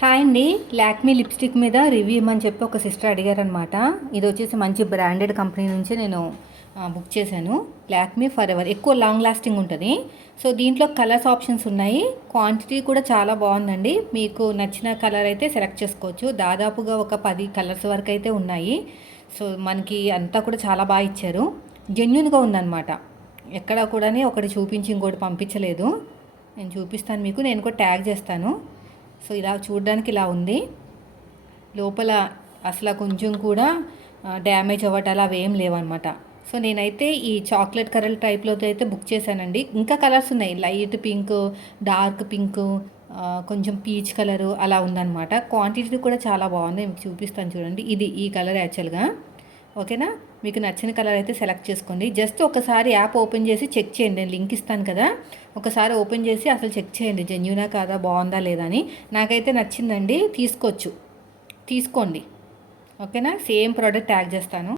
Hi అండి. Lakme lipstick మీద review ఇమ్మని చెప్పి ఒక సిస్టర్ అడిగారనమాట. ఇది వచ్చేసి మంచి బ్రాండెడ్ కంపెనీ నుంచి నేను బుక్ చేశాను. లాక్మీ ఫర్ ఎవర్ ఎక్కువ లాంగ్ లాస్టింగ్ ఉంటుంది. సో దీంట్లో కలర్స్ ఆప్షన్స్ ఉన్నాయి. క్వాంటిటీ కూడా చాలా బాగుందండి. మీకు నచ్చిన కలర్ అయితే సెలెక్ట్ చేసుకోవచ్చు. దాదాపుగా ఒక 10 కలర్స్ వరకు అయితే ఉన్నాయి. సో మనకి అంతా కూడా చాలా బాగా ఇచ్చారు. జెన్యున్గా ఉందన్నమాట. ఎక్కడ కూడా ఒకటి చూపించి ఇంకోటి పంపించలేదు. నేను చూపిస్తాను మీకు. నేను కూడా ట్యాగ్ చేస్తాను. సో ఇలా చూడడానికి ఇలా ఉంది. లోపల అసలు కొంచెం కూడా డ్యామేజ్ అవ్వటాలు అవి ఏం లేవన్నమాట. సో నేనైతే ఈ చాక్లెట్ కలర్ టైప్లో అయితే బుక్ చేశానండి. ఇంకా కలర్స్ ఉన్నాయి. లైట్ పింక్, డార్క్ పింక్, కొంచెం పీచ్ కలరు అలా ఉందన్నమాట. క్వాంటిటీ కూడా చాలా బాగుంది. మీకు చూపిస్తాను చూడండి. ఇది ఈ కలర్ యాక్చువల్గా. ఓకేనా, మీకు నచ్చిన కలర్ అయితే సెలెక్ట్ చేసుకోండి. జస్ట్ ఒకసారి యాప్ ఓపెన్ చేసి చెక్ చేయండి. నేను లింక్ ఇస్తాను కదా, ఒకసారి ఓపెన్ చేసి అసలు చెక్ చేయండి జెన్యూనా కాదా, బాగుందా లేదా అని. నాకైతే నచ్చిందండి. తీసుకోండి. ఓకేనా, సేమ్ ప్రోడక్ట్ ట్యాగ్ చేస్తాను.